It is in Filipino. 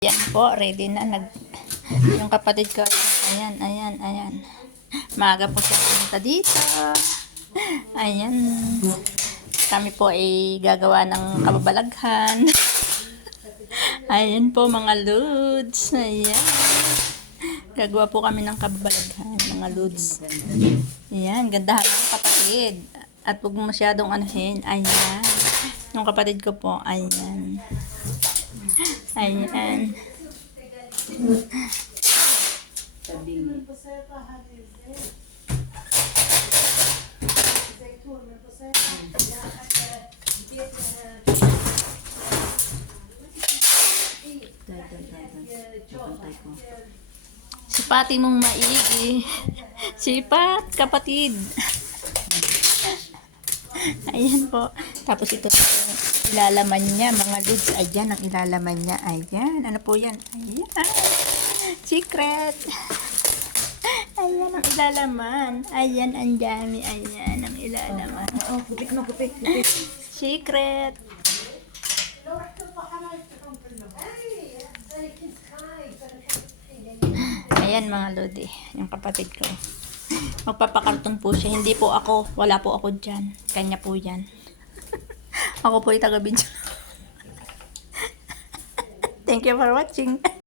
Yan po, ready na. Yung kapatid ko, ayan. Maaga po siya pumunta dito. Ayan. Kami po ay gagawa ng kababalaghan. Ayan po mga lods. Ayan. Gagawa po kami ng kababalaghan, mga lods. Ayan, gandahan ng kapatid. At huwag mo masyadong anuhin. Ayan. Yung kapatid ko po, ayan. Ayan. Sipati mong maigi. Sipat, kapatid. Ayan po. Tapos ito ilalaman niya, mga dudes. Ayan ang ilalaman niya. Ayan. Ano po yan? Ayan. Secret. Ayan ang ilalaman. Ayan ang dami. Ayan ang ilalaman. Oh, kupit. Secret. Ayan mga lodi. Yung kapatid ko. Magpapakarton po siya. Hindi po ako. Wala po ako dyan. Kanya po yan. Ako po ay taga-video. Thank you for watching.